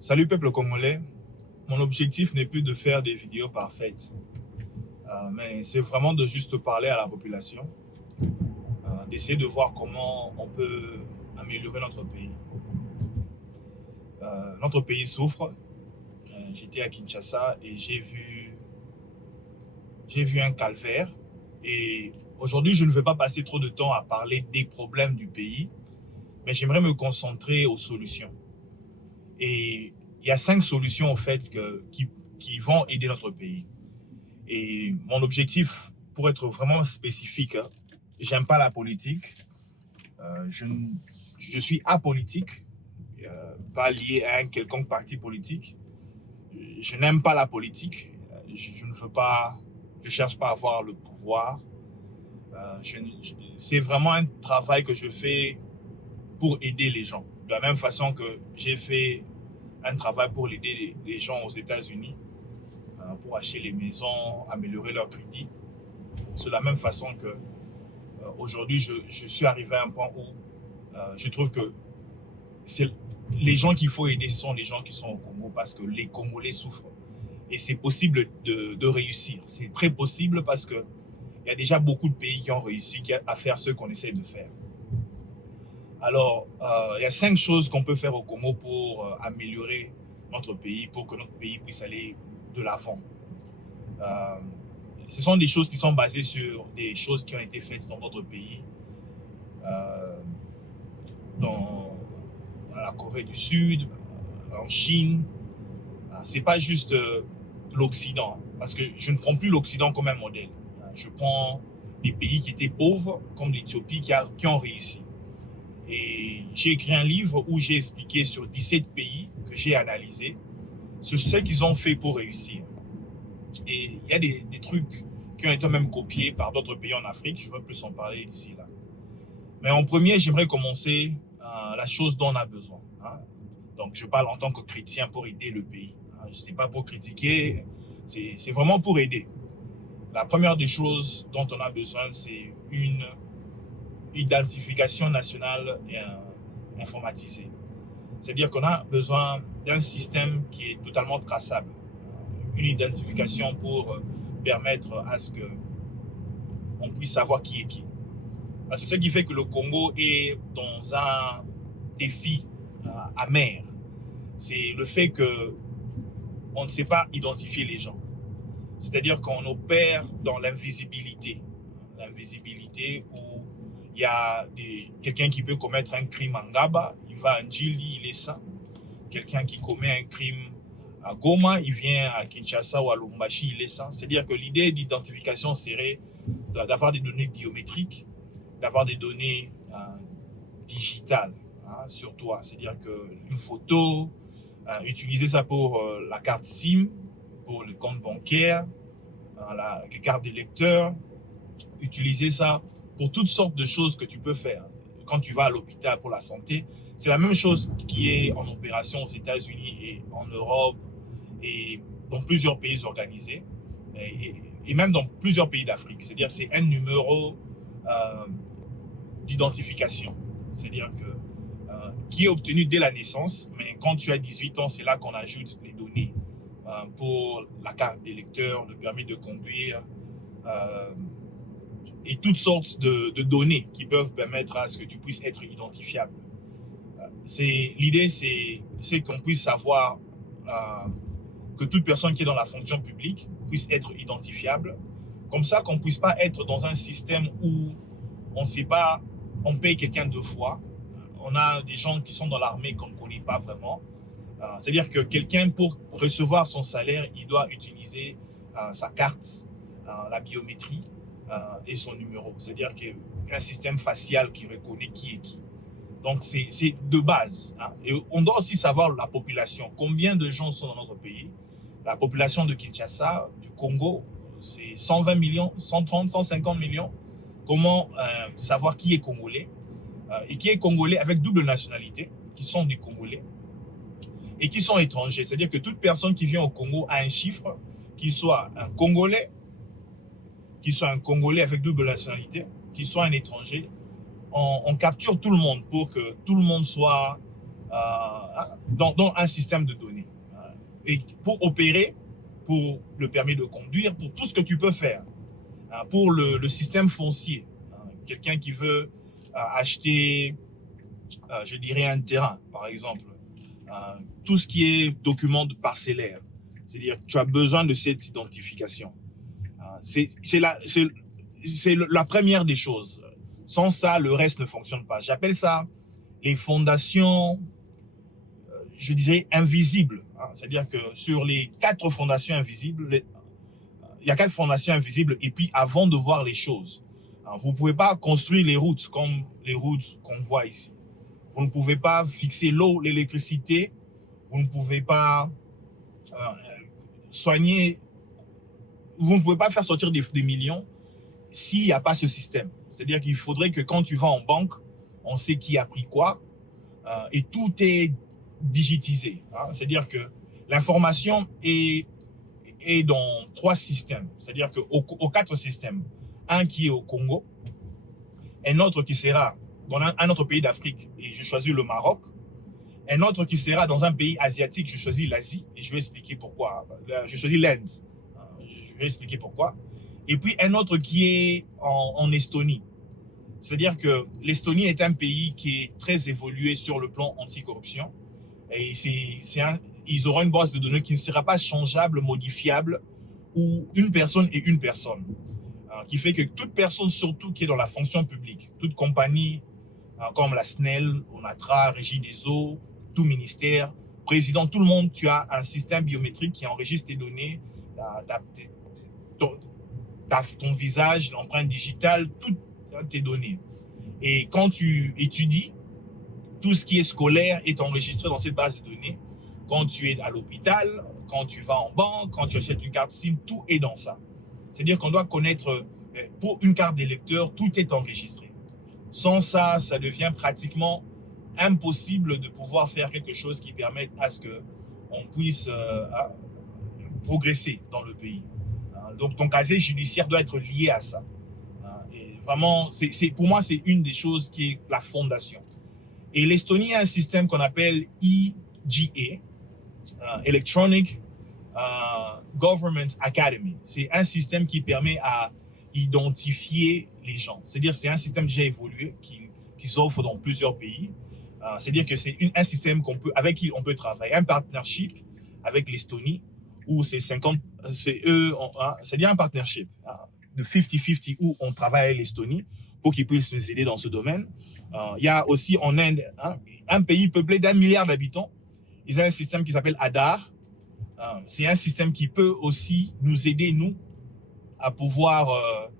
Salut peuple congolais, mon objectif n'est plus de faire des vidéos parfaites, mais c'est vraiment de juste parler à la population, d'essayer de voir comment on peut améliorer notre pays. Notre pays souffre. J'étais à Kinshasa et j'ai vu un calvaire. Et aujourd'hui, je ne vais pas passer trop de temps à parler des problèmes du pays, mais j'aimerais me concentrer aux solutions. Et il y a 5 solutions en fait qui vont aider notre pays. Et mon objectif, pour être vraiment spécifique, hein, j'aime pas la politique. Je suis apolitique, pas lié à un quelconque parti politique. Je n'aime pas la politique. Je ne veux pas, je cherche pas à avoir le pouvoir. C'est vraiment un travail que je fais pour aider les gens. De la même façon que j'ai fait un travail pour aider les gens aux États-Unis, pour acheter les maisons, améliorer leur crédit. C'est de la même façon que aujourd'hui, je suis arrivé à un point où je trouve que c'est les gens qu'il faut aider, ce sont les gens qui sont au Congo parce que les Congolais souffrent. Et c'est possible de réussir. C'est très possible parce qu'il y a déjà beaucoup de pays qui ont réussi à faire ce qu'on essaie de faire. Alors, il y a 5 choses qu'on peut faire au Congo pour améliorer notre pays, pour que notre pays puisse aller de l'avant. Euh, Ce sont des choses qui sont basées sur des choses qui ont été faites dans d'autres pays, euh, dans la Corée du Sud, en Chine. C'est pas juste l'Occident, parce que je ne prends plus l'Occident comme un modèle. Je prends des pays qui étaient pauvres, comme l'Éthiopie, qui ont réussi. Et j'ai écrit un livre où j'ai expliqué sur 17 pays que j'ai analysés, ce qu'ils ont fait pour réussir. Et il y a des trucs qui ont été même copiés par d'autres pays en Afrique. Je veux plus en parler d'ici là. Mais en premier, j'aimerais commencer la chose dont on a besoin. Hein. Donc, je parle en tant que chrétien pour aider le pays. Hein. Je ne sais pas pour critiquer, c'est vraiment pour aider. La première des choses dont on a besoin, c'est une identification nationale et informatisée. C'est-à-dire qu'on a besoin d'un système qui est totalement traçable. Une identification pour permettre à ce qu'on puisse savoir qui est qui. C'est ce qui fait que le Congo est dans un défi amer. C'est le fait qu'on ne sait pas identifier les gens. C'est-à-dire qu'on opère dans l'invisibilité. L'invisibilité où il y a quelqu'un qui peut commettre un crime en Ngaba, il va à Ndjili, il est sain. Quelqu'un qui commet un crime à Goma, il vient à Kinshasa ou à Lubumbashi, il est sain. C'est-à-dire que l'idée d'identification serait d'avoir des données biométriques, d'avoir des données digitales sur toi. C'est-à-dire qu'une photo, utiliser ça pour la carte SIM, pour le compte bancaire, les cartes d'électeur, utiliser ça pour toutes sortes de choses que tu peux faire. Quand tu vas à l'hôpital pour la santé, c'est la même chose qui est en opération aux États-Unis et en Europe et dans plusieurs pays organisés et même dans plusieurs pays d'Afrique. C'est-à-dire c'est un numéro d'identification. C'est-à-dire que qui est obtenu dès la naissance, mais quand tu as 18 ans, c'est là qu'on ajoute les données pour la carte d'électeur, le permis de conduire et toutes sortes de données qui peuvent permettre à ce que tu puisses être identifiable. L'idée, c'est qu'on puisse savoir que toute personne qui est dans la fonction publique puisse être identifiable, comme ça qu'on ne puisse pas être dans un système où on ne sait pas, on paye quelqu'un 2 fois, on a des gens qui sont dans l'armée qu'on ne connaît pas vraiment. C'est-à-dire que quelqu'un, pour recevoir son salaire, il doit utiliser sa carte, la biométrie et son numéro. C'est-à-dire qu'il y a un système facial qui reconnaît qui est qui. Donc, c'est de base. Hein. Et on doit aussi savoir la population. Combien de gens sont dans notre pays? La population de Kinshasa, du Congo, c'est 120 millions, 130, 150 millions. Comment savoir qui est congolais et qui est congolais avec double nationalité, qui sont des Congolais et qui sont étrangers. C'est-à-dire que toute personne qui vient au Congo a un chiffre, qu'il soit un Congolais, qu'il soit un Congolais avec double nationalité, qu'il soit un étranger. On capture tout le monde pour que tout le monde soit dans un système de données. Et pour opérer, pour le permis de conduire, pour tout ce que tu peux faire, pour le système foncier, quelqu'un qui veut acheter, je dirais, un terrain, par exemple, tout ce qui est document parcellaire, c'est-à-dire que tu as besoin de cette identification. C'est la première des choses. Sans ça, le reste ne fonctionne pas. J'appelle ça les fondations, je dirais, invisibles. C'est-à-dire que sur les 4 fondations invisibles, il y a 4 fondations invisibles, et puis avant de voir les choses, vous ne pouvez pas construire les routes comme les routes qu'on voit ici. Vous ne pouvez pas fixer l'eau, l'électricité, vous ne pouvez pas soigner, vous ne pouvez pas faire sortir des millions s'il n'y a pas ce système. C'est-à-dire qu'il faudrait que quand tu vas en banque, on sait qui a pris quoi, et tout est digitisé. C'est-à-dire que l'information est dans 3 systèmes. C'est-à-dire qu'aux 4 systèmes, un qui est au Congo, un autre qui sera dans un autre pays d'Afrique, et je choisis le Maroc, un autre qui sera dans un pays asiatique, je choisis l'Asie, et je vais expliquer pourquoi. Je choisis l'Inde, je vais expliquer pourquoi. Et puis un autre qui est en Estonie. C'est-à-dire que l'Estonie est un pays qui est très évolué sur le plan anticorruption. Et ils auront une base de données qui ne sera pas changeable, modifiable, ou une personne et une personne. Qui fait que toute personne, surtout qui est dans la fonction publique, toute compagnie comme la SNEL, ONATRA, Régie des eaux, tout ministère, président, tout le monde, tu as un système biométrique qui enregistre tes données, ton visage, l'empreinte digitale, toutes tes données. Et quand tu étudies, tout ce qui est scolaire est enregistré dans cette base de données. Quand tu es à l'hôpital, quand tu vas en banque, quand tu achètes une carte SIM, tout est dans ça. C'est-à-dire qu'on doit connaître, pour une carte d'électeur, tout est enregistré. Sans ça, ça devient pratiquement impossible de pouvoir faire quelque chose qui permette à ce qu'on puisse progresser dans le pays. Donc ton casier judiciaire doit être lié à ça. Et vraiment, pour moi, c'est une des choses qui est la fondation. Et l'Estonie a un système qu'on appelle EGA, Electronic Government Academy. C'est un système qui permet à identifier les gens. C'est-à-dire c'est un système déjà évolué qui s'offre dans plusieurs pays. C'est-à-dire que c'est un système avec qui on peut travailler. Un partnership avec l'Estonie où c'est 50, c'est-à-dire un partnership de 50-50 où on travaille avec l'Estonie pour qu'ils puissent nous aider dans ce domaine. Il y a aussi en Inde un pays peuplé d'1 milliard d'habitants. Ils ont un système qui s'appelle Aadhaar. C'est un système qui peut aussi nous aider, nous, à pouvoir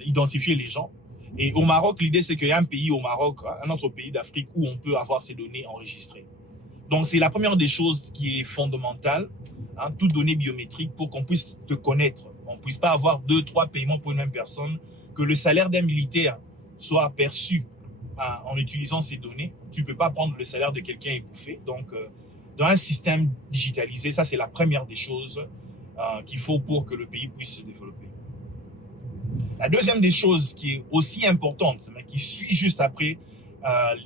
identifier les gens. Et au Maroc, l'idée, c'est qu'il y a un pays au Maroc, un autre pays d'Afrique où on peut avoir ces données enregistrées. Donc, c'est la première des choses qui est fondamentale, toute donnée biométrique pour qu'on puisse te connaître. On ne puisse pas avoir 2-3 paiements pour une même personne, que le salaire d'un militaire soit perçu en utilisant ces données. Tu ne peux pas prendre le salaire de quelqu'un et bouffer. Donc, dans un système digitalisé, ça, c'est la première des choses qu'il faut pour que le pays puisse se développer. La deuxième des choses qui est aussi importante, mais qui suit juste après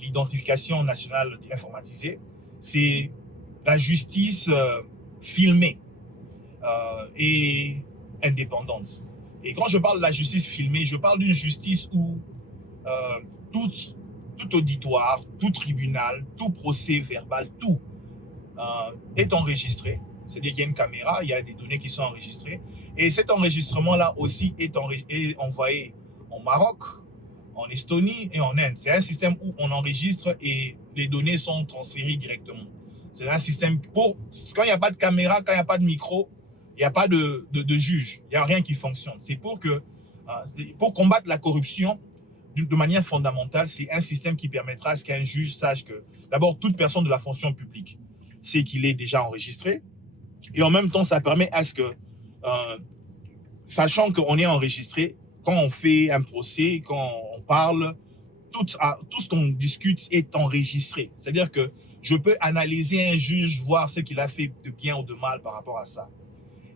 l'identification nationale informatisée, c'est la justice filmée et indépendante. Et quand je parle de la justice filmée, je parle d'une justice où tout auditoire, tout tribunal, tout procès verbal, tout est enregistré. C'est-à-dire qu'il y a une caméra, il y a des données qui sont enregistrées. Et cet enregistrement-là aussi est envoyé au Maroc, en Estonie et en Inde. C'est un système où on enregistre et les données sont transférées directement. C'est un système quand il n'y a pas de caméra, quand il n'y a pas de micro, il n'y a pas de juge, il n'y a rien qui fonctionne. C'est pour combattre la corruption de manière fondamentale, c'est un système qui permettra à ce qu'un juge sache que, d'abord, toute personne de la fonction publique sait qu'il est déjà enregistré. Et en même temps, ça permet à ce que, sachant qu'on est enregistré, quand on fait un procès, quand on parle, tout ce qu'on discute est enregistré. C'est-à-dire que je peux analyser un juge, voir ce qu'il a fait de bien ou de mal par rapport à ça.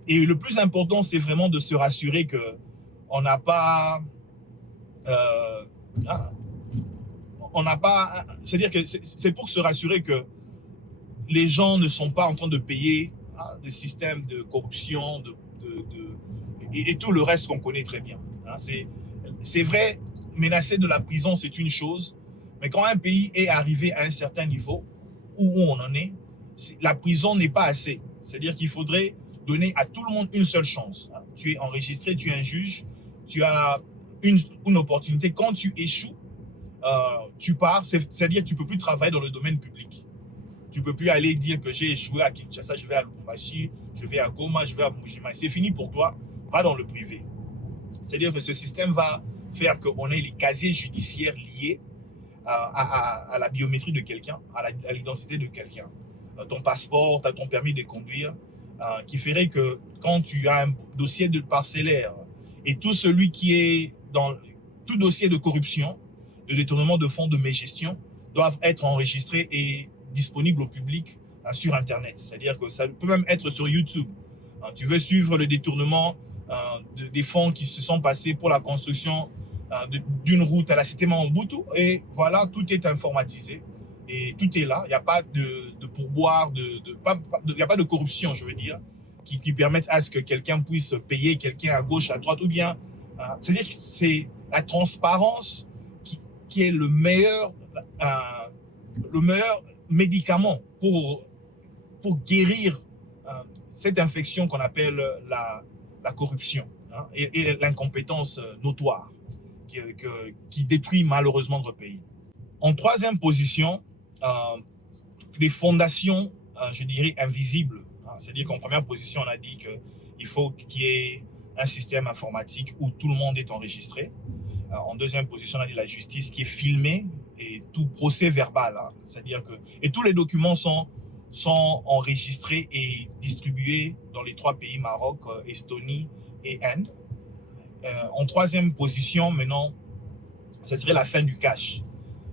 Et le plus important, c'est vraiment de se rassurer qu'on n'a pas... on n'a pas... C'est-à-dire que c'est pour se rassurer que les gens ne sont pas en train de payer des systèmes de corruption et tout le reste qu'on connaît très bien. C'est vrai, menacer de la prison, c'est une chose, mais quand un pays est arrivé à un certain niveau, où on en est, la prison n'est pas assez. C'est-à-dire qu'il faudrait donner à tout le monde une seule chance. Tu es enregistré, tu es un juge, tu as une opportunité. Quand tu échoues, tu pars, c'est-à-dire que tu ne peux plus travailler dans le domaine public. Tu ne peux plus aller dire que j'ai échoué à Kinshasa, je vais à Lubumbashi, je vais à Goma, je vais à Mujima. C'est fini pour toi, va dans le privé. C'est-à-dire que ce système va faire qu'on ait les casiers judiciaires liés à la biométrie de quelqu'un, à l'identité de quelqu'un. Ton passeport, ton permis de conduire, qui ferait que quand tu as un dossier de parcellaire et tout celui qui est dans tout dossier de corruption, de détournement de fonds de mégestion, doivent être enregistrés et disponibles au public sur Internet. C'est-à-dire que ça peut même être sur YouTube. Tu veux suivre le détournement des fonds qui se sont passés pour la construction d'une route à la cité Mobutu, et voilà, tout est informatisé et tout est là. Il n'y a pas de pourboire, il n'y a pas de corruption, je veux dire, qui permettent à ce que quelqu'un puisse payer quelqu'un à gauche, à droite, ou bien c'est-à-dire que c'est la transparence qui est le meilleur médicament pour guérir cette infection qu'on appelle la corruption et l'incompétence notoire qui détruit malheureusement notre pays. En troisième position, les fondations, je dirais, invisibles. C'est-à-dire qu'en première position, on a dit qu'il faut qu'il y ait un système informatique où tout le monde est enregistré. En deuxième position, on a dit la justice qui est filmée et tout procès verbal. C'est-à-dire que et tous les documents sont enregistrés et distribués dans les 3 pays, Maroc, Estonie et Inde. En troisième position, maintenant, ce serait la fin du cash.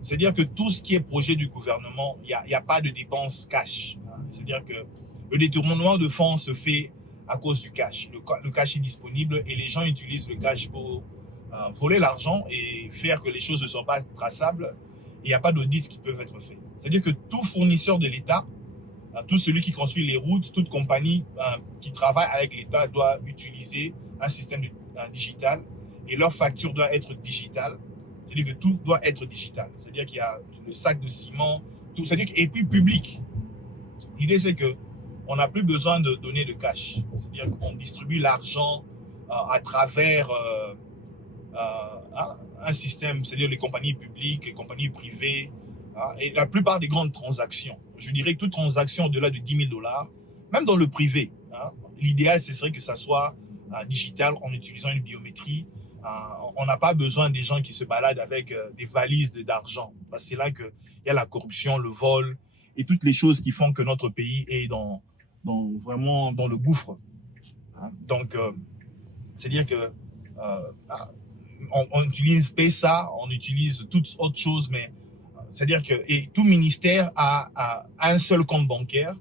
C'est-à-dire que tout ce qui est projet du gouvernement, il n'y a pas de dépenses cash. C'est-à-dire que le détournement de fonds se fait à cause du cash. Le cash est disponible et les gens utilisent le cash pour voler l'argent et faire que les choses ne sont pas traçables. Il n'y a pas d'audits qui peuvent être faits. C'est-à-dire que tout fournisseur de l'État, tout celui qui construit les routes, toute compagnie qui travaille avec l'État doit utiliser un système digital et leur facture doit être digitale. C'est-à-dire que tout doit être digital. C'est-à-dire qu'il y a le sac de ciment, tout. C'est-à-dire et puis public. L'idée, c'est qu'on n'a plus besoin de donner de cash. C'est-à-dire qu'on distribue l'argent à travers un système, c'est-à-dire les compagnies publiques, les compagnies privées, et la plupart des grandes transactions. Je dirais que toute transaction au-delà de 10 000 $, même dans le privé, l'idéal, ce serait que ça soit digital en utilisant une biométrie. On n'a pas besoin des gens qui se baladent avec des valises d'argent. Parce que c'est là qu'il y a la corruption, le vol et toutes les choses qui font que notre pays est vraiment dans le gouffre. Donc, c'est-à-dire que on utilise PESA, on utilise toutes autres choses, mais c'est-à-dire que et tout ministère a un seul compte bancaire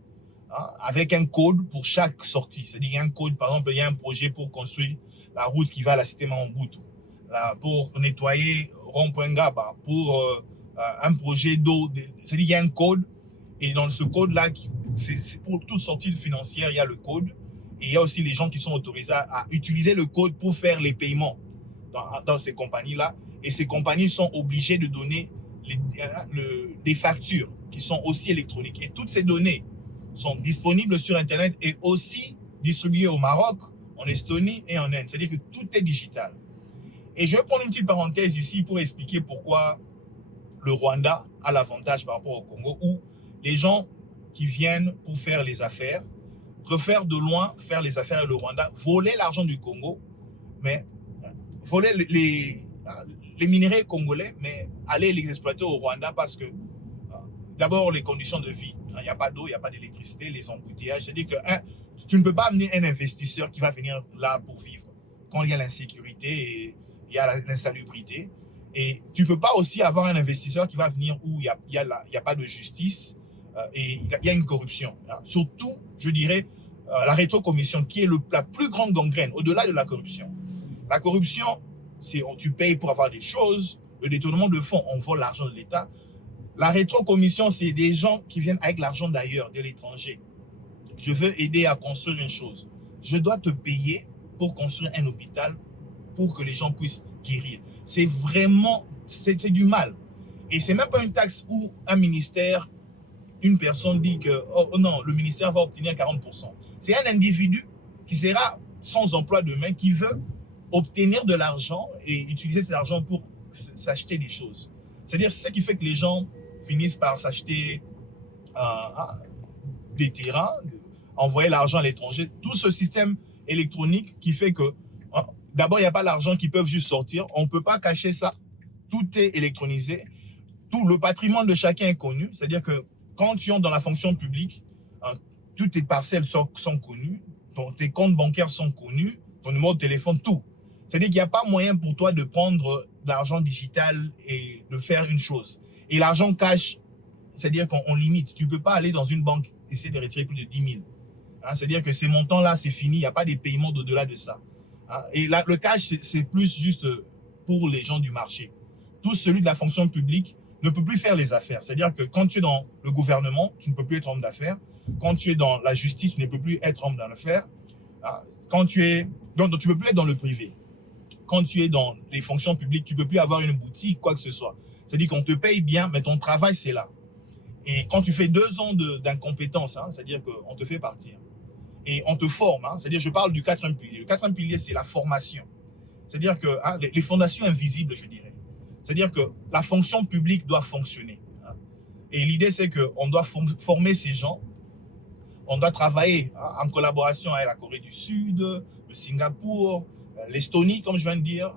avec un code pour chaque sortie. C'est-à-dire qu'il y a un code, par exemple, il y a un projet pour construire la route qui va à la cité Mobutu, pour nettoyer Rond-Point Gaba, pour un projet d'eau. C'est-à-dire qu'il y a un code, et dans ce code-là, c'est pour toute sortie financière, il y a le code, et il y a aussi les gens qui sont autorisés à utiliser le code pour faire les paiements dans ces compagnies-là, et ces compagnies sont obligées de donner les factures qui sont aussi électroniques. Et toutes ces données sont disponibles sur Internet et aussi distribuées au Maroc, en Estonie et en Inde. C'est-à-dire que tout est digital. Et je vais prendre une petite parenthèse ici pour expliquer pourquoi le Rwanda a l'avantage par rapport au Congo, où les gens qui viennent pour faire les affaires préfèrent de loin faire les affaires avec le Rwanda, voler l'argent du Congo, mais voler les minéraux congolais, mais aller les exploiter au Rwanda parce que d'abord les conditions de vie, il n'y a pas d'eau, il n'y a pas d'électricité, les embouteillages. C'est-à-dire que tu ne peux pas amener un investisseur qui va venir là pour vivre quand il y a l'insécurité et il y a l'insalubrité. Et tu ne peux pas aussi avoir un investisseur qui va venir où il n'y a pas de justice et il y a une corruption. Surtout, je dirais, la rétrocommission qui est la plus grande gangrène au-delà de la corruption. La corruption, c'est tu payes pour avoir des choses le détournement de fonds, on vole l'argent de l'État. La rétrocommission, c'est des gens qui viennent avec l'argent d'ailleurs, de l'étranger. Je veux aider à construire une chose. Je dois te payer pour construire un hôpital pour que les gens puissent guérir. C'est vraiment, c'est du mal. Et c'est même pas une taxe où un ministère, une personne dit que, oh non, le ministère va obtenir 40%. C'est un individu qui sera sans emploi demain, qui veut obtenir de l'argent et utiliser cet argent pour s'acheter des choses. C'est-à-dire, c'est ce qui fait que les gens finissent par s'acheter des terrains, envoyer l'argent à l'étranger. Tout ce système électronique qui fait que, d'abord, il n'y a pas l'argent qui peut juste sortir. On ne peut pas cacher ça. Tout est électronisé. Tout le patrimoine de chacun est connu. C'est-à-dire que quand tu entres dans la fonction publique, toutes tes parcelles sont connues, tes comptes bancaires sont connus, ton numéro de téléphone, tout. C'est-à-dire qu'il n'y a pas moyen pour toi de prendre de l'argent digital et de faire une chose. Et l'argent cash, c'est-à-dire qu'on limite. Tu ne peux pas aller dans une banque et essayer de retirer plus de 10 000. C'est-à-dire que ces montants-là, c'est fini. Il n'y a pas des paiements d'au-delà de ça. Et là, le cash, c'est plus juste pour les gens du marché. Tout celui de la fonction publique ne peut plus faire les affaires. C'est-à-dire que quand tu es dans le gouvernement, tu ne peux plus être homme d'affaires. Quand tu es dans la justice, tu ne peux plus être homme d'affaires. Donc, tu ne peux plus être dans le privé. Quand tu es dans les fonctions publiques, tu ne peux plus avoir une boutique, quoi que ce soit. C'est-à-dire qu'on te paye bien, mais ton travail, c'est là. Et quand tu fais 2 ans d'incompétence, c'est-à-dire qu'on te fait partir. Et on te forme, c'est-à-dire je parle du 4e pilier. Le 4e pilier, c'est la formation. C'est-à-dire que les fondations invisibles, je dirais. C'est-à-dire que la fonction publique doit fonctionner. Et l'idée, c'est qu'on doit former ces gens. On doit travailler en collaboration avec la Corée du Sud, le Singapour, l'Estonie, comme je viens de dire,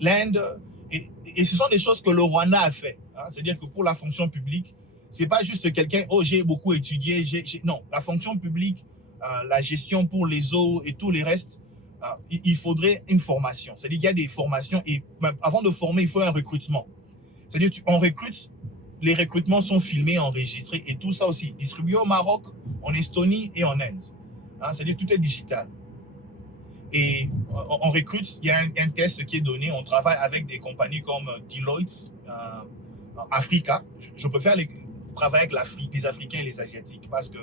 l'Inde. Et ce sont des choses que le Rwanda a fait. C'est-à-dire que pour la fonction publique, c'est pas juste quelqu'un, oh, j'ai beaucoup étudié. Non, la fonction publique, la gestion pour les eaux et tout les restes, il faudrait une formation. C'est-à-dire qu'il y a des formations et avant de former, il faut un recrutement. C'est-à-dire on recrute, les recrutements sont filmés, enregistrés et tout ça aussi, distribué au Maroc, en Estonie et en Inde. C'est-à-dire tout est digital. Et on recrute, il y a un test qui est donné, on travaille avec des compagnies comme Deloitte, Africa. Je préfère travailler avec les Africains et les Asiatiques parce que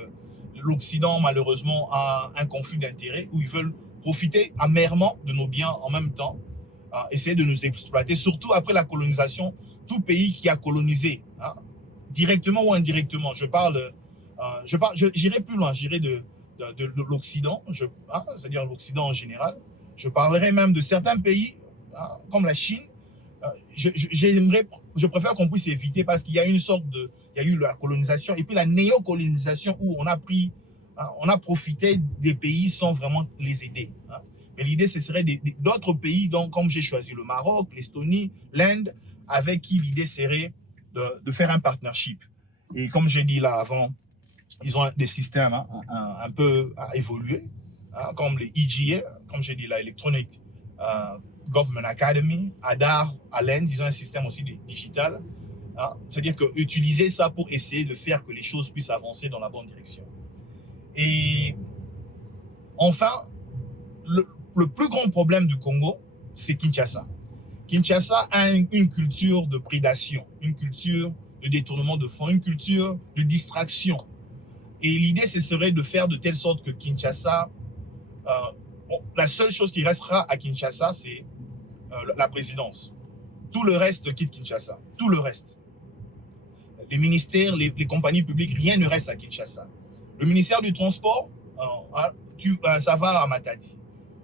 l'Occident, malheureusement, a un conflit d'intérêts où ils veulent profiter amèrement de nos biens en même temps, essayer de nous exploiter, surtout après la colonisation. Tout pays qui a colonisé, directement ou indirectement, j'irai plus loin, j'irai de l'Occident, c'est-à-dire l'Occident en général. Je parlerai même de certains pays, comme la Chine. Je préfère qu'on puisse éviter parce qu'il y a il y a eu la colonisation et puis la néocolonisation où on a profité des pays sans vraiment les aider. Mais l'idée, ce serait d'autres pays, donc comme j'ai choisi le Maroc, l'Estonie, l'Inde, avec qui l'idée serait de faire un partnership. Et comme j'ai dit là avant, ils ont des systèmes un peu à évoluer, comme les EGA, comme j'ai dit là, Electronic Government Academy, ADAR, à l'Inde, ils ont un système aussi digital. C'est-à-dire que utiliser ça pour essayer de faire que les choses puissent avancer dans la bonne direction. Et enfin, le plus grand problème du Congo, c'est Kinshasa. Kinshasa a une culture de prédation, une culture de détournement de fonds, une culture de distraction. Et l'idée, ce serait de faire de telle sorte que Kinshasa, la seule chose qui restera à Kinshasa, c'est la présidence. Tout le reste quitte Kinshasa. Tout le reste. Les ministères, les compagnies publiques, rien ne reste à Kinshasa. Le ministère du Transport, ça va à Matadi.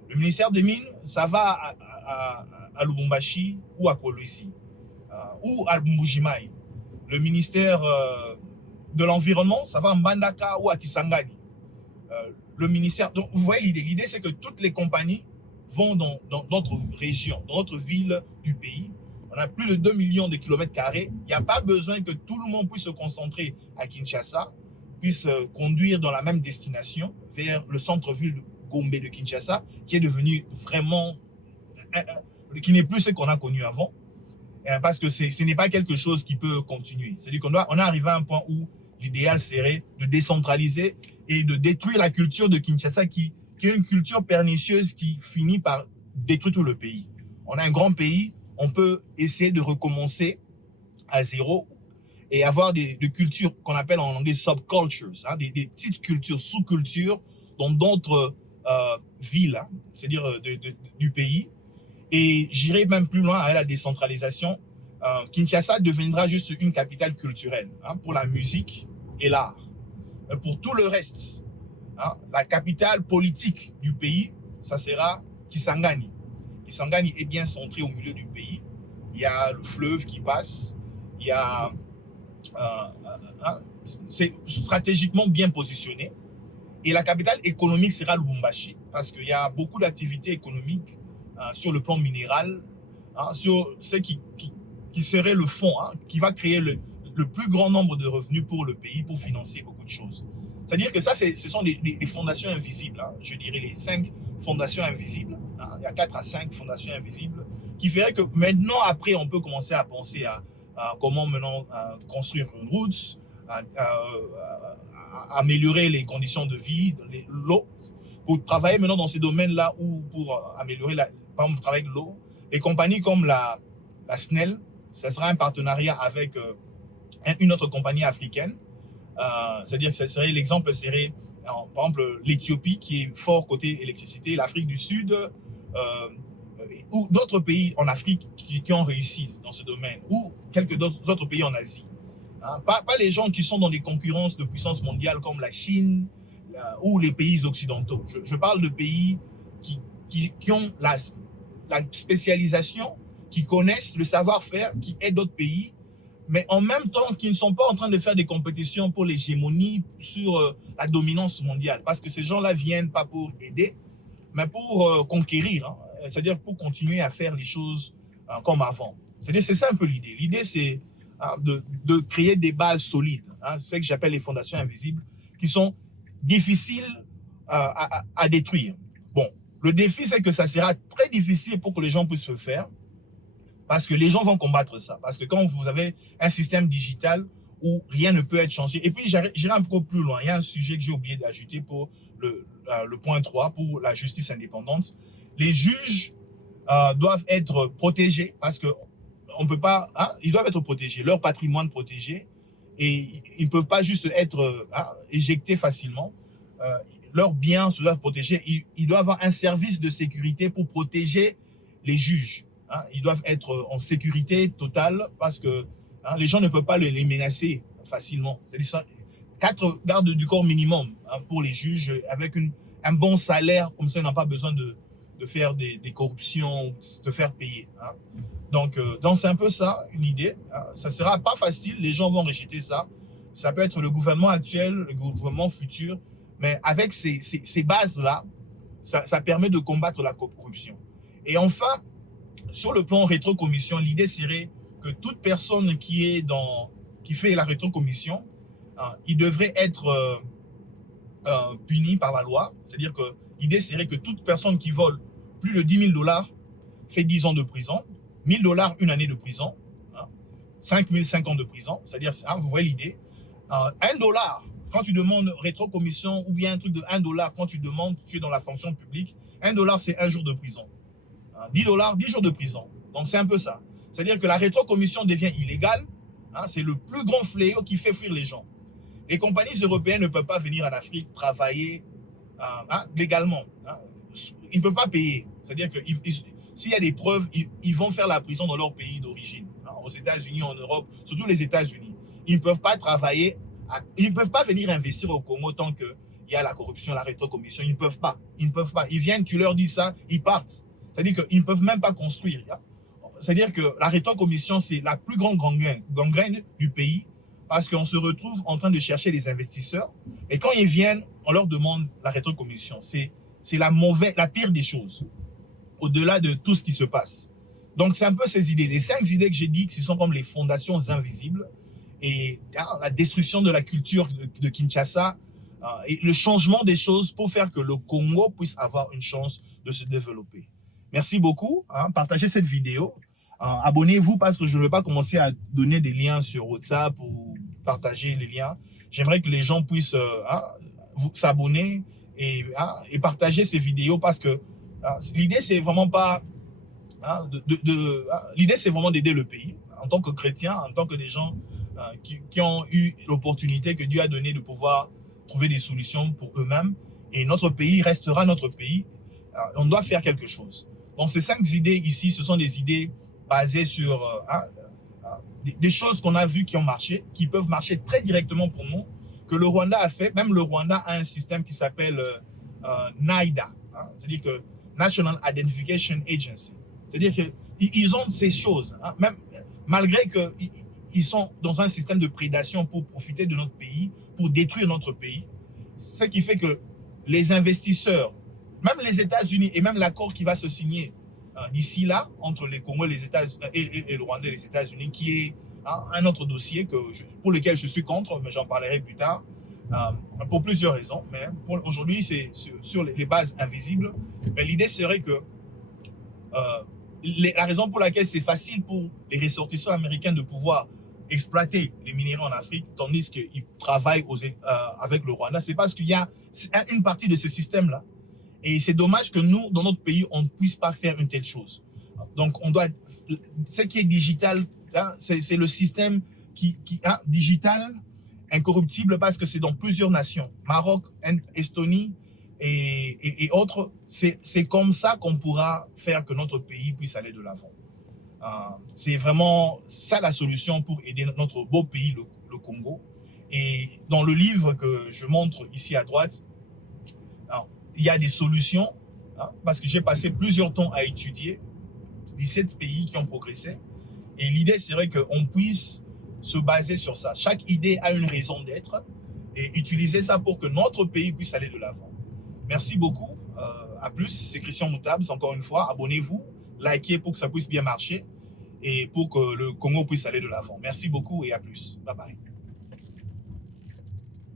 Le ministère des Mines, ça va à Lubumbashi ou à Kolwezi ou à Mbujimayi. Le ministère de l'Environnement, ça va à Mbandaka ou à Kisangani. Le ministère, donc vous voyez l'idée. L'idée, c'est que toutes les compagnies vont dans notre région, dans notre ville du pays. On a plus de 2 millions de kilomètres carrés. Il n'y a pas besoin que tout le monde puisse se concentrer à Kinshasa, puisse conduire dans la même destination vers le centre-ville de Gombe de Kinshasa, qui est devenu vraiment, qui n'est plus ce qu'on a connu avant, parce que ce n'est pas quelque chose qui peut continuer. C'est-à-dire qu'on est arrivé à un point où l'idéal serait de décentraliser et de détruire la culture de Kinshasa qui est une culture pernicieuse qui finit par détruire tout le pays. On a un grand pays, on peut essayer de recommencer à zéro et avoir des cultures qu'on appelle en anglais subcultures, hein, des petites cultures, sous-cultures dans d'autres villes, hein, c'est-à-dire du pays. Et j'irai même plus loin à la décentralisation. Kinshasa deviendra juste une capitale culturelle, hein, pour la musique et l'art. Pour tout le reste, hein, la capitale politique du pays, ça sera Kisangani. Kisangani est bien centré au milieu du pays. Il y a le fleuve qui passe, il y a c'est stratégiquement bien positionné. Et la capitale économique sera Lubumbashi, parce qu'il y a beaucoup d'activités économiques sur le plan minéral, hein, sur ce qui serait le fonds, hein, qui va créer le plus grand nombre de revenus pour le pays, pour financer beaucoup de choses. C'est-à-dire que ça, ce sont des fondations invisibles, hein, je dirais les 5 fondations invisibles, hein, il y a 4 à 5 fondations invisibles, qui ferait que maintenant, après, on peut commencer à penser à comment maintenant construire une route, améliorer les conditions de vie, l'eau, pour travailler maintenant dans ces domaines-là ou pour améliorer par exemple, le travail de l'eau. Les compagnies comme la SNEL, ça sera un partenariat avec une autre compagnie africaine. C'est-à-dire que l'exemple serait, par exemple, l'Éthiopie qui est fort côté électricité, l'Afrique du Sud, ou d'autres pays en Afrique qui ont réussi dans ce domaine, ou quelques autres pays en Asie. Hein, pas les gens qui sont dans des concurrences de puissance mondiale comme la Chine ou les pays occidentaux. Je parle de pays qui ont la spécialisation, qui connaissent le savoir-faire, qui aident d'autres pays, mais en même temps qui ne sont pas en train de faire des compétitions pour l'hégémonie sur la dominance mondiale. Parce que ces gens-là viennent pas pour aider, mais pour conquérir, hein, c'est-à-dire pour continuer à faire les choses comme avant. C'est-à-dire c'est ça un peu l'idée. L'idée c'est de créer des bases solides, hein, c'est ce que j'appelle les fondations invisibles, qui sont difficiles à détruire. Bon, le défi c'est que ça sera très difficile pour que les gens puissent le faire, parce que les gens vont combattre ça. Parce que quand vous avez un système digital où rien ne peut être changé, et puis j'irai un peu plus loin, il y a un sujet que j'ai oublié d'ajouter pour le point 3, pour la justice indépendante. Les juges doivent être protégés, parce que on peut pas, hein, ils doivent être protégés, leur patrimoine protégé, et ils ne peuvent pas juste être éjectés facilement. Leurs biens se doivent protéger. Ils doivent avoir un service de sécurité pour protéger les juges. Hein, ils doivent être en sécurité totale, parce que les gens ne peuvent pas les menacer facilement. C'est 4 gardes du corps minimum, hein, pour les juges, avec un bon salaire, comme ça ils n'ont pas besoin de faire des corruptions, de faire payer. Hein. Donc c'est un peu ça, l'idée. Hein. Ça ne sera pas facile, les gens vont rejeter ça. Ça peut être le gouvernement actuel, le gouvernement futur, mais avec ces bases-là, ça permet de combattre la corruption. Et enfin, sur le plan rétrocommission, l'idée serait que toute personne qui fait la rétrocommission, il devrait être puni par la loi. C'est-à-dire que l'idée serait que toute personne qui vole plus de 10 000 $ fait 10 ans de prison, 1 000 $, une année de prison, 5 000, 5 ans de prison. C'est-à-dire, vous voyez l'idée. 1 $, quand tu demandes rétrocommission, ou bien un truc de 1 $ quand tu demandes, tu es dans la fonction publique, 1 $ c'est 1 jour de prison. 10 $, 10 jours de prison. Donc c'est un peu ça. C'est-à-dire que la rétrocommission devient illégale. Hein, c'est le plus grand fléau qui fait fuir les gens. Les compagnies européennes ne peuvent pas venir en Afrique travailler légalement. Hein. Ils ne peuvent pas payer. C'est-à-dire que s'il y a des preuves, ils vont faire la prison dans leur pays d'origine. Hein, aux États-Unis, en Europe, surtout les États-Unis. Ils ne peuvent pas travailler, ils ne peuvent pas venir investir au Congo tant qu'il y a la corruption, la rétrocommission. Ils ne peuvent pas. Ils ne peuvent pas. Ils viennent, tu leur dis ça, ils partent. C'est-à-dire qu'ils ne peuvent même pas construire. C'est-à-dire que la rétrocommission, c'est la plus grande gangrène du pays, parce qu'on se retrouve en train de chercher des investisseurs. Et quand ils viennent, on leur demande la rétrocommission. C'est la pire des choses, au-delà de tout ce qui se passe. Donc, c'est un peu ces idées. Les 5 idées que j'ai dit, qui sont comme les fondations invisibles, et la destruction de la culture de Kinshasa, et le changement des choses pour faire que le Congo puisse avoir une chance de se développer. Merci beaucoup. Hein, partagez cette vidéo. Abonnez-vous, parce que je ne vais pas commencer à donner des liens sur WhatsApp ou partager les liens. J'aimerais que les gens puissent s'abonner et partager ces vidéos, parce que l'idée, c'est vraiment pas Hein, l'idée, c'est vraiment d'aider le pays, en tant que chrétien, en tant que des gens qui ont eu l'opportunité que Dieu a donné de pouvoir trouver des solutions pour eux-mêmes. Et notre pays restera notre pays. On doit faire quelque chose. Donc, ces 5 idées ici, ce sont des idées basées sur des choses qu'on a vues qui ont marché, qui peuvent marcher très directement pour nous, que le Rwanda a fait. Même le Rwanda a un système qui s'appelle NIDA, hein, c'est-à-dire que National Identification Agency. C'est-à-dire qu'ils ont ces choses, hein, même malgré qu'ils sont dans un système de prédation pour profiter de notre pays, pour détruire notre pays. Ce qui fait que les investisseurs, même les États-Unis et même l'accord qui va se signer d'ici là, entre les Congo et le Rwanda et les États-Unis, qui est un autre dossier pour lequel je suis contre, mais j'en parlerai plus tard, pour plusieurs raisons. Mais aujourd'hui, c'est sur les bases invisibles. Mais l'idée serait que la raison pour laquelle c'est facile pour les ressortissants américains de pouvoir exploiter les minéraux en Afrique, tandis qu'ils travaillent avec le Rwanda, c'est parce qu'il y a une partie de ce système-là. Et c'est dommage que nous, dans notre pays, on ne puisse pas faire une telle chose. Donc, on doit... Ce qui est digital, hein, c'est le système digital, incorruptible, parce que c'est dans plusieurs nations. Maroc, Estonie et autres. C'est comme ça qu'on pourra faire que notre pays puisse aller de l'avant. C'est vraiment ça la solution pour aider notre beau pays, le Congo. Et dans le livre que je montre ici à droite, il y a des solutions, hein, parce que j'ai passé plusieurs temps à étudier 17 pays qui ont progressé. Et l'idée serait qu'on puisse se baser sur ça. Chaque idée a une raison d'être et utiliser ça pour que notre pays puisse aller de l'avant. Merci beaucoup. À plus. C'est Christian Moutabs. Encore une fois, abonnez-vous, likez pour que ça puisse bien marcher et pour que le Congo puisse aller de l'avant. Merci beaucoup et à plus. Bye bye.